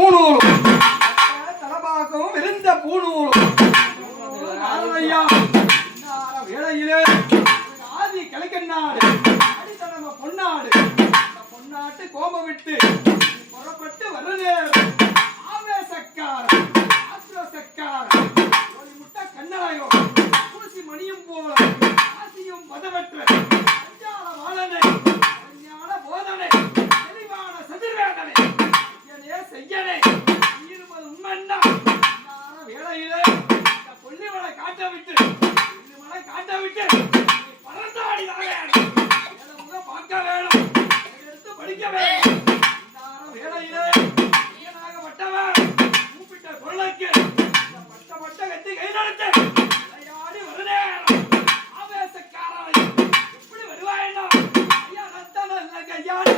பூணூலும் தலபாகவும் விருந்த பூணூலும் ஐயா வேளையிலே ஆதி கிழக்கன்னாடு அடித்தனம பொன்னாடு பொன்னாட்டு கோபம் விட்டு புறப்பட்டு வர நேரம் ஆவேசக்கார ஆத்திரசக்கார ஒரு முட்டை கண்ணாயம் பூசி மணியும் போல ஆசியும் பதவற்ற அஞ்சால வாழனை ஞான போதனை தெளிவான சதிர்வேதனை செய்யனை இருப்பது உண்மைன்னா வேளையிலே கொல்லிமலை காட்ட விட்டு காட்ட விட்டு பறந்தாடி வர பார்க்க வேணும் எடுத்து படிக்க வேணும் வேளையிலே வட்டவன் கூப்பிட்ட கொள்ளைக்கு பட்ட கட்டி கை நடத்த விளையாடி வர நேரம் ஆவேசக்காரனை எப்படி வருவாயோ ஐயா ரத்த நல்ல கையாடி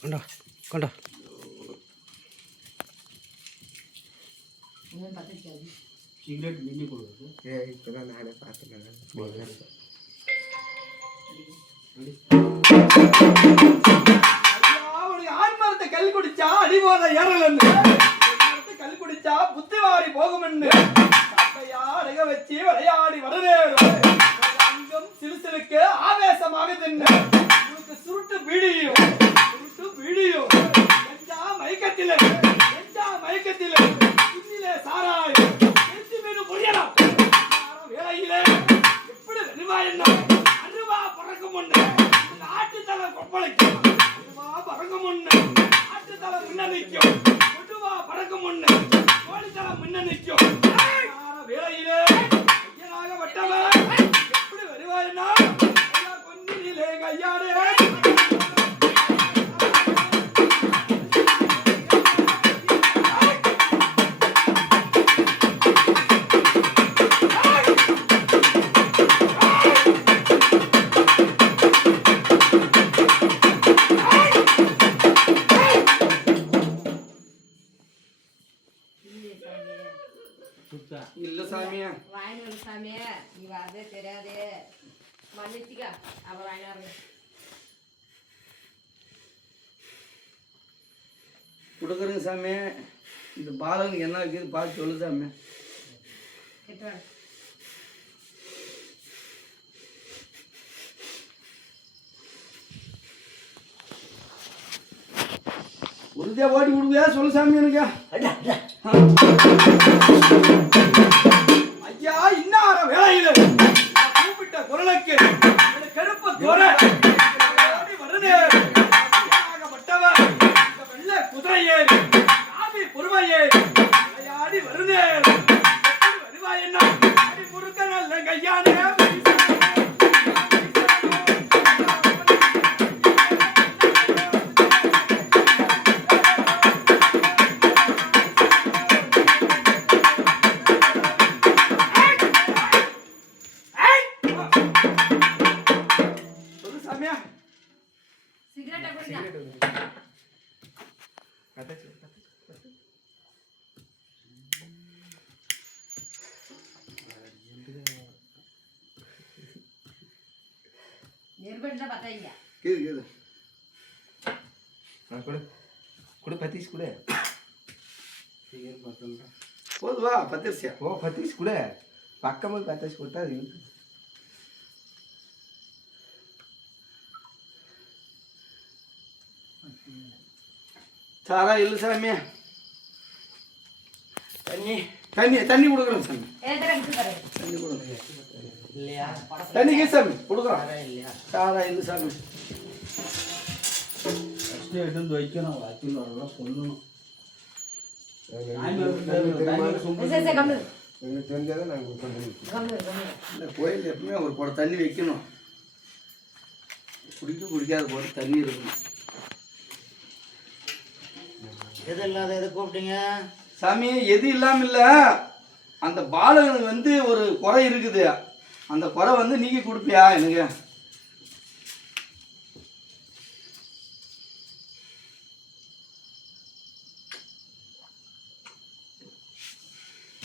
கொண்டா கொண்டா சிகரெட் மின்னி கொடுக்குது இப்போதான் நானே பார்த்துக்கிறேன் ஆன்மரத்தை கல் குடிச்சா அடிபோத ஏறலன்னு கல் குடிச்சா புத்தி வாரி போகும்னு அடைய வச்சு விளையாடி வரவேறும் அங்கம் சிறுசிறுக்கு ஆவேசமாக தின்னு உங்களுக்கு சுருட்டு பீடியும் மயக்கத்திலே இன்னிலே சாராயம் முடியலாம் வேலையிலே எப்படி வருவாயன்னா அருவா பறக்கும் ஒண்ணு ஆட்டுத்தலை கொப்பளைக்கும் அருவா பறக்கும் ஒண்ணு ஆட்டுத்தலை முன்ன நிற்கும் கொட்டுவா பறக்கும் ஒண்ணு கோழித்தலை முன்ன நிற்கும் வேலையிலே ஐயனாக வட்டவன் எப்படி வருவாயன்னா கொன்னிலே கையாடே இல்ல சாமியா வாங்கிட்டு சாமியா நீ வரதே தெரியாதே மன்னிச்சுக்க அப்புறம் வாங்கினாருங்க கொடுக்குறேங்க சாமி இந்த பாலனுக்கு என்ன இருக்குது பார்த்து சொல்லு சாமி உறுதியா ஓட்டி விடுவியா சொல்லு சாமி எனக்கு ஐயா இன்னார வேலையில கூப்பிட்ட குரலுக்கு கருப்ப தோற வருதே சிகரெட்டை குடிங்க. சிகரெட் வந்து பத்தாச்சு நெருப்படினா பத்தாயிங்க. கேது கேது கொடு கொடு பத்தீஸ் கொடு போதுவா பத்திரிசியா ஓ பத்தீஸ் கொடு பக்கமாக பத்தாச்சு கொடுத்தா அது இருக்கு. சாரா இல்லை சாமி தண்ணி தண்ணி தண்ணி கொடுக்குறோம் சாமி தண்ணி கொடுங்க தண்ணி கே சாமி கொடுக்குறோம் சாரா இல்லை சாமி ஃபஸ்ட்டு எடுத்து வந்து வைக்கணும் வக்கீல் வரலாம் சொல்லணும். எங்களுக்கு தெரிஞ்சாதான் நாங்கள் கொஞ்சம் இந்த கோயில் எப்பவுமே ஒரு குடம் தண்ணி வைக்கணும். குடிக்காத போது தண்ணி இருக்கணும். எது இல்லாத எதை கூப்பிட்டீங்க சாமி? எது இல்லாம இல்ல, அந்த பாலகனுக்கு வந்து ஒரு குறை இருக்குது. அந்த குறை வந்து நீக்கி கொடுப்பியா எனக்கு?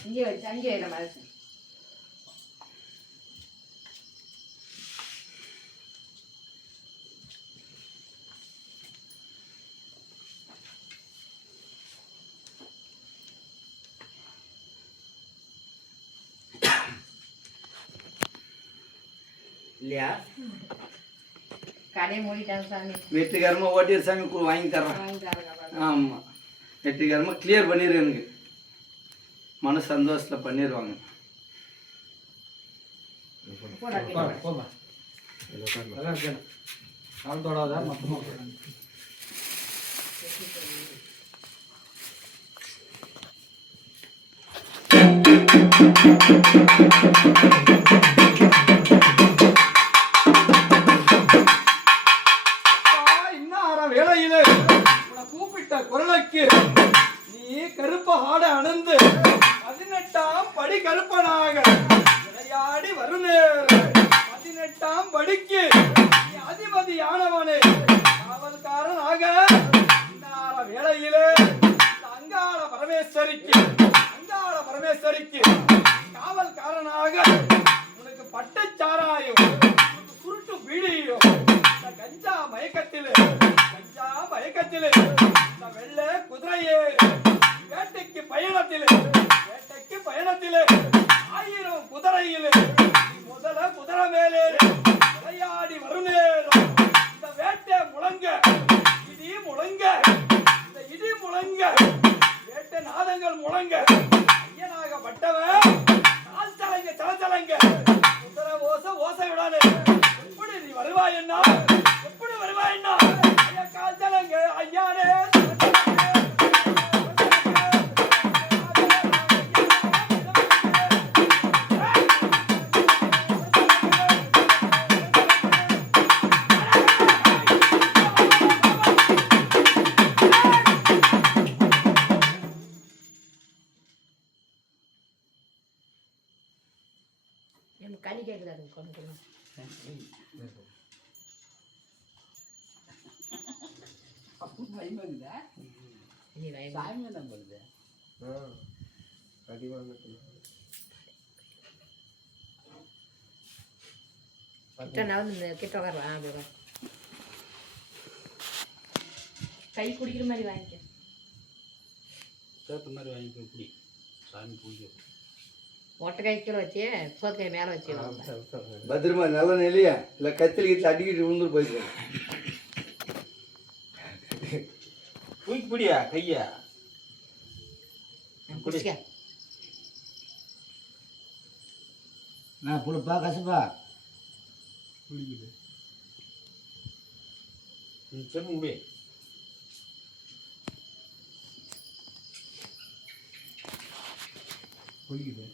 இங்கே வச்சு அங்கே நம்ம இல்லையா? கடையை மூடிட்டாங்க சாமி. வெற்றிகரமாக ஓட்டிடு சாமி, வாங்கி தர்றேன். ஆமாம், வெற்றிகரமாக கிளியர் பண்ணிடு. எனக்கு மன சந்தோஷத்தில் பண்ணிடுவாங்க. போமா அதான் இருக்கேன் காலத்தோடாத மொத்தமாக வேளையிலே உன்னை கூப்பிட்ட குரலுக்கு நீ கருப்ப ஆட அணந்து 18ஆம் படி கருப்பனாக விளையாடி வருமே. 18ஆம் படிக்கு நீ அதிபதியானவனே காவல்காரனாக இன்னார வேளையிலே அங்காள பரமேஸ்வரிக்கு காவல்காரனாக உனக்கு பட்டச்சாராயம் சுருட்டு பீடியும் கஞ்சா மயக்கத்திலே வெள்ளை குதிரையே வேட்டைக்கு பயணத்திலே 1000 குதிரையிலே முதல குதிரை மேலே விளையாடி வருநேரம் இந்த வேட்டை முழங்க இடி முழங்க வேட்டை நாதங்கள் முழங்க ஐயனாக பட்டவன் கால் சலங்க குதிரை ஓசை விடாது. எப்படி நீ வருவாய் என்ன? எப்படி வருவாய் என்ன? ஐயா கால் சலங்க ஐயானே கனி கேட்குறாரு கொண்டு கிட்ட உட்காருவா. கை குடிக்கிற மாதிரி வாங்கிக்க. சேர்த்த மாதிரி வாங்கிக்க குடி. சாமி பூஜை ஒட்டை கை கீழே வச்சு சோத்து கை மேலே வச்சு பத்திரமா நல்ல நிலையா இல்லை கத்திரி கிட்ட அடிக்கிட்டு விழுந்துட்டு போயிருக்கேன். தூக்கி பிடியா கையா குடிச்சுக்க. நான் புளிப்பா கசப்பா குடிக்குது. சரி முடி குடிக்குது.